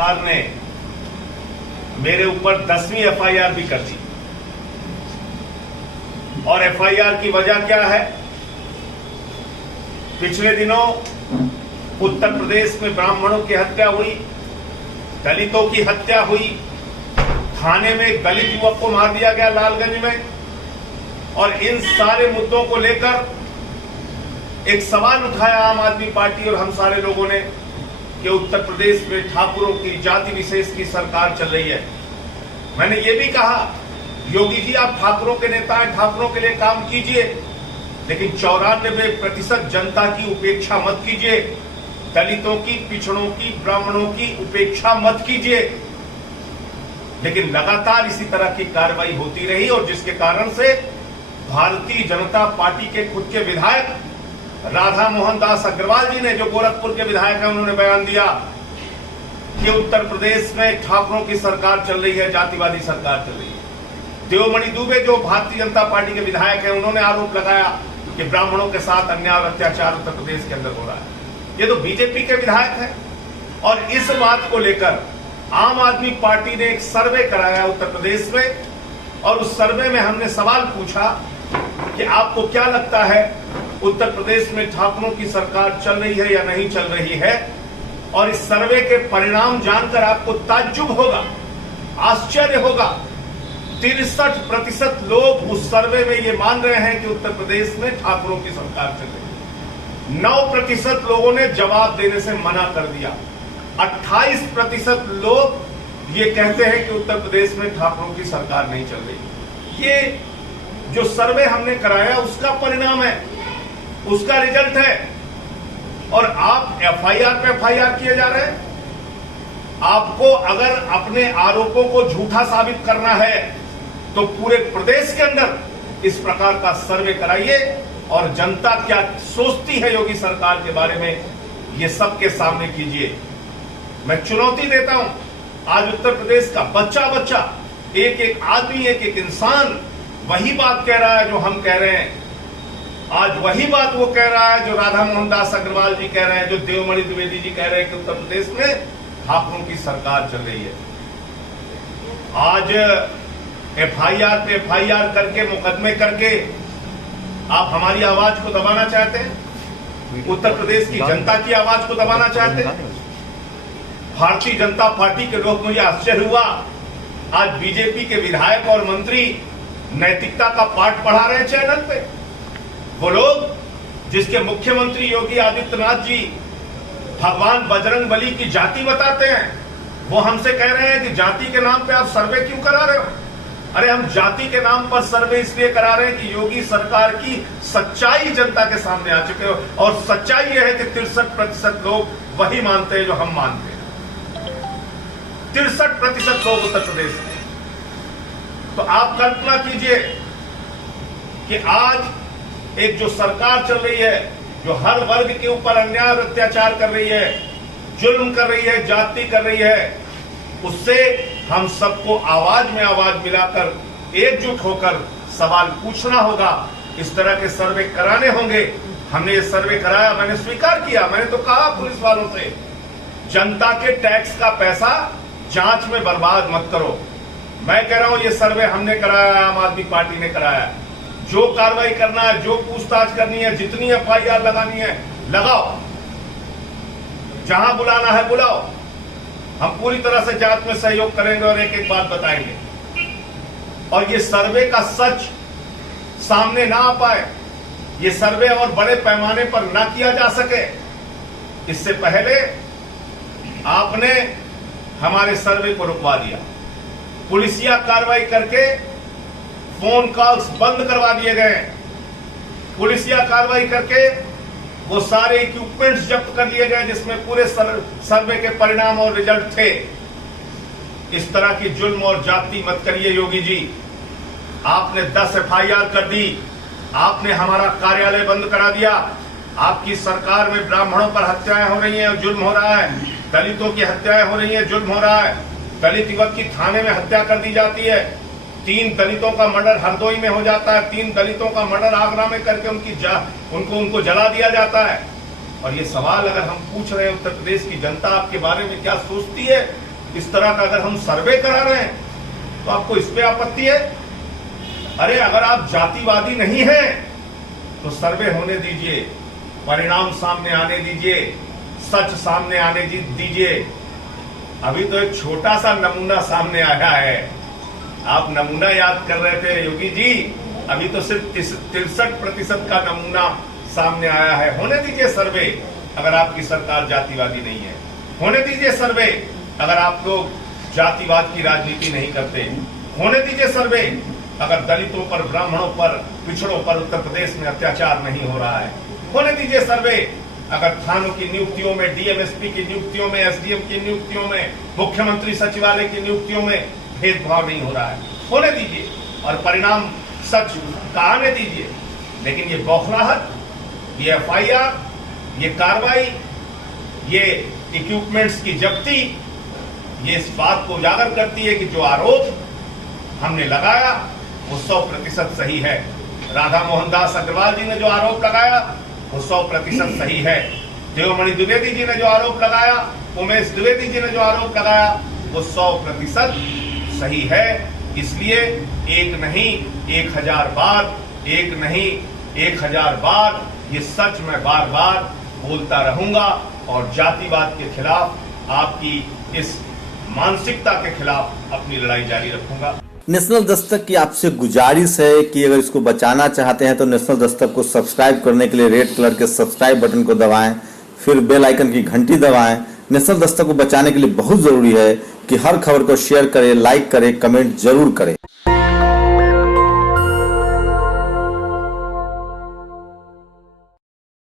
सरकार ने मेरे ऊपर 10वीं एफआईआर भी कर दी। और एफआईआर की वजह क्या है? पिछले दिनों उत्तर प्रदेश में ब्राह्मणों की हत्या हुई, दलितों की हत्या हुई, थाने में एक दलित युवक को मार दिया गया लालगंज में। और इन सारे मुद्दों को लेकर एक सवाल उठाया आम आदमी पार्टी और हम सारे लोगों ने कि उत्तर प्रदेश में ठाकुरों की जाति विशेष की सरकार चल रही है। मैंने ये भी कहा, योगी जी आप ठाकुरों के नेता हैं, ठाकुरों के लिए काम कीजिए, लेकिन 94% जनता की उपेक्षा मत कीजिए, दलितों की, पिछड़ों की, ब्राह्मणों की उपेक्षा मत कीजिए। लेकिन लगातार इसी तरह की कार्रवाई होती रही और जिसके कारण से भारतीय जनता पार्टी के खुद के विधायक राधा मोहन दास अग्रवाल जी ने, जो गोरखपुर के विधायक हैं, उन्होंने बयान दिया कि उत्तर प्रदेश में ठाकुरों की सरकार चल रही है, जातिवादी सरकार चल रही है। देवमणि दुबे जो भारतीय जनता पार्टी के विधायक हैं, उन्होंने आरोप लगाया कि ब्राह्मणों के साथ अन्याय और अत्याचार उत्तर प्रदेश के अंदर हो रहा है। ये तो बीजेपी के विधायक हैं। और इस बात को लेकर आम आदमी पार्टी ने एक सर्वे कराया उत्तर प्रदेश में, और उस सर्वे में हमने सवाल पूछा कि आपको क्या लगता है उत्तर प्रदेश में ठाकुरों की सरकार चल रही है या नहीं चल रही है। और इस सर्वे के परिणाम जानकर आपको ताज्जुब होगा, आश्चर्य होगा, 63% लोग उस सर्वे में ये मान रहे हैं कि उत्तर प्रदेश में ठाकुरों की सरकार चल रही है। 9% लोगों ने जवाब देने से मना कर दिया। 28% लोग ये कहते हैं कि उत्तर प्रदेश में ठाकुरों की सरकार नहीं चल रही। ये जो सर्वे हमने कराया उसका परिणाम है, उसका रिजल्ट है। और आप एफआईआर पे एफआईआर किए जा रहे हैं। आपको अगर अपने आरोपों को झूठा साबित करना है तो पूरे प्रदेश के अंदर इस प्रकार का सर्वे कराइए और जनता क्या सोचती है योगी सरकार के बारे में ये सबके सामने कीजिए। मैं चुनौती देता हूं, आज उत्तर प्रदेश का बच्चा बच्चा, एक एक आदमी, एक एक इंसान वही बात कह रहा है जो हम कह रहे हैं। आज वही बात वो कह रहा है जो राधा मोहन दास अग्रवाल जी कह रहे हैं, जो देवमणि द्विवेदी जी कह रहे हैं कि उत्तर प्रदेश में ठाकुरों की सरकार चल रही है। आज एफआईआर पे एफआईआर करके, मुकदमे करके आप हमारी आवाज को दबाना चाहते हैं, उत्तर प्रदेश की जनता की आवाज को दबाना चाहते हैं। भारतीय जनता पार्टी के लोग, मुझे आश्चर्य हुआ, आज बीजेपी के विधायक और मंत्री नैतिकता का पाठ पढ़ा रहे हैं चैनल पे। वो लोग जिसके मुख्यमंत्री योगी आदित्यनाथ जी भगवान बजरंगबली की जाति बताते हैं, वो हमसे कह रहे हैं कि जाति के नाम पे आप सर्वे क्यों करा रहे हो। अरे हम जाति के नाम पर सर्वे इसलिए करा रहे हैं कि योगी सरकार की सच्चाई जनता के सामने आ चुके हो। और सच्चाई यह है कि 63% लोग वही मानते हैं जो हम मानते हैं। 63% लोग उत्तर प्रदेश में। तो आप कल्पना कीजिए कि आज एक जो सरकार चल रही है, जो हर वर्ग के ऊपर अन्याय और अत्याचार कर रही है, जुल्म कर रही है, जाति कर रही है, उससे हम सबको आवाज में आवाज मिलाकर एकजुट होकर सवाल पूछना होगा। इस तरह के सर्वे कराने होंगे। हमने ये सर्वे कराया, मैंने स्वीकार किया, मैंने तो कहा पुलिस वालों से, जनता के टैक्स का पैसा जांच में बर्बाद मत करो। मैं कह रहा हूं ये सर्वे हमने कराया, आम आदमी पार्टी ने कराया। जो कार्रवाई करना है, जो पूछताछ करनी है, जितनी एफआईआर लगानी है लगाओ, जहां बुलाना है बुलाओ। हम पूरी तरह से जांच में सहयोग करेंगे और एक एक बात बताएंगे। और ये सर्वे का सच सामने ना आ पाए, ये सर्वे और बड़े पैमाने पर ना किया जा सके, इससे पहले आपने हमारे सर्वे को रुकवा दिया। पुलिसिया कार्रवाई करके फोन कॉल्स बंद करवा दिए गए। पुलिसिया कार्रवाई करके वो सारे इक्विपमेंट्स जब्त कर लिए गए जिसमें पूरे सर्वे के परिणाम और रिजल्ट थे। इस तरह की जुल्म और जाति मत करिए योगी जी। आपने 10 एफआईआर कर दी, आपने हमारा कार्यालय बंद करा दिया। आपकी सरकार में ब्राह्मणों पर हत्याएं हो रही हैं और जुल्म हो रहा है, दलितों की हत्याएं हो रही हैं, जुल्म हो रहा है। दलित युवक की थाने में हत्या कर दी जाती है। 3 दलितों का मर्डर हरदोई में हो जाता है, 3 दलितों का मर्डर आगरा में करके उनको जला दिया जाता है। और ये सवाल अगर हम पूछ रहे हैं उत्तर प्रदेश की जनता आपके बारे में क्या सोचती है, इस तरह का अगर हम सर्वे करा रहे हैं तो आपको इस पे आपत्ति है? अरे अगर आप जातिवादी नहीं हैं तो सर्वे होने दीजिए, परिणाम सामने आने दीजिए, सच सामने आने दीजिए। अभी तो एक छोटा सा नमूना सामने आया है। आप नमूना याद कर रहे थे योगी जी, अभी तो सिर्फ 63% का नमूना सामने आया है। होने दीजिए सर्वे अगर आपकी सरकार जातिवादी नहीं है। होने दीजिए सर्वे अगर आप लोग जातिवाद की राजनीति नहीं करते। होने दीजिए सर्वे अगर दलितों पर, ब्राह्मणों पर, पिछड़ों पर उत्तर प्रदेश में अत्याचार नहीं हो रहा है। होने दीजिए सर्वे अगर थानों की नियुक्तियों में, डीएमएसपी की नियुक्तियों में, एसडीएम की नियुक्तियों में, मुख्यमंत्री सचिवालय की नियुक्तियों में भेदभाव नहीं हो रहा है। होने दीजिए और परिणाम सच का आने दीजिए। लेकिन ये बौखलाहट, ये एफआईआर, ये कार्रवाई, ये इक्विपमेंट्स की जब्ती, ये इस बात को उजागर करती है कि जो आरोप हमने लगाया वो 100% सही है। राधा मोहन दास अग्रवाल जी ने जो आरोप लगाया वो 100% सही है। देवमणि द्विवेदी जी ने जो आरोप लगाया, उमेश द्विवेदी जी ने जो आरोप लगाया वो 100% सही है। इसलिए एक नहीं 1000 बार, एक नहीं 1000 बार ये सच मैं बार बार बोलता रहूंगा और जातिवाद के खिलाफ, आपकी इस मानसिकता के खिलाफ अपनी लड़ाई जारी रखूंगा। नेशनल दस्तक की आपसे गुजारिश है कि अगर इसको बचाना चाहते हैं तो नेशनल दस्तक को सब्सक्राइब करने के लिए रेड कलर के सब्सक्राइब बटन को दबाएं, फिर बेल आइकन की घंटी दबाएं। नेशनल दस्तक को बचाने के लिए बहुत जरूरी है कि हर खबर को शेयर करें, लाइक करें, कमेंट जरूर करें।